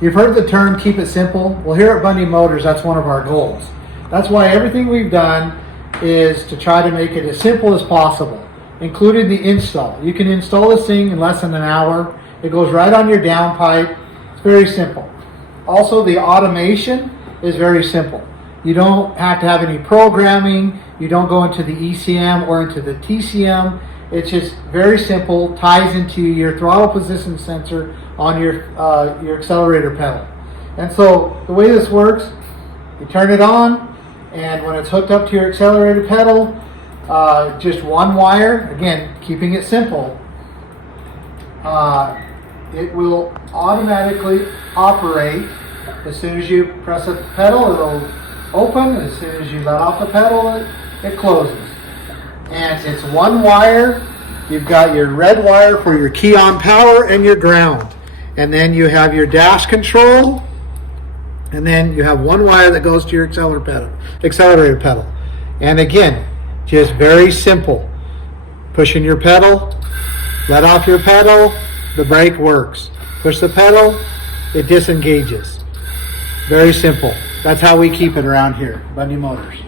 You've heard the term keep it simple. Well, here at Bundy Motors, that's one of our goals. That's why everything we've done is to try to make it as simple as possible, including the install. You can install this thing in less than an hour. It goes right on your downpipe. It's very simple. Also, the automation is very simple. You don't have to have any programming. You don't go into the ECM or into the TCM. It's just very simple, ties into your throttle position sensor on your accelerator pedal. And so the way this works, you turn it on, and when it's hooked up to your accelerator pedal, just one wire, again, keeping it simple, it will automatically operate. As soon as you press the pedal, it'll open. As soon as you let off the pedal, it closes. And it's one wire. You've got your red wire for your key on power and your ground. And then you have your dash control. And then you have one wire that goes to your accelerator pedal. And again, just very simple. Pushing your pedal, let off your pedal, the brake works. Push the pedal, it disengages. Very simple. That's how we keep it around here, Bundy Motors.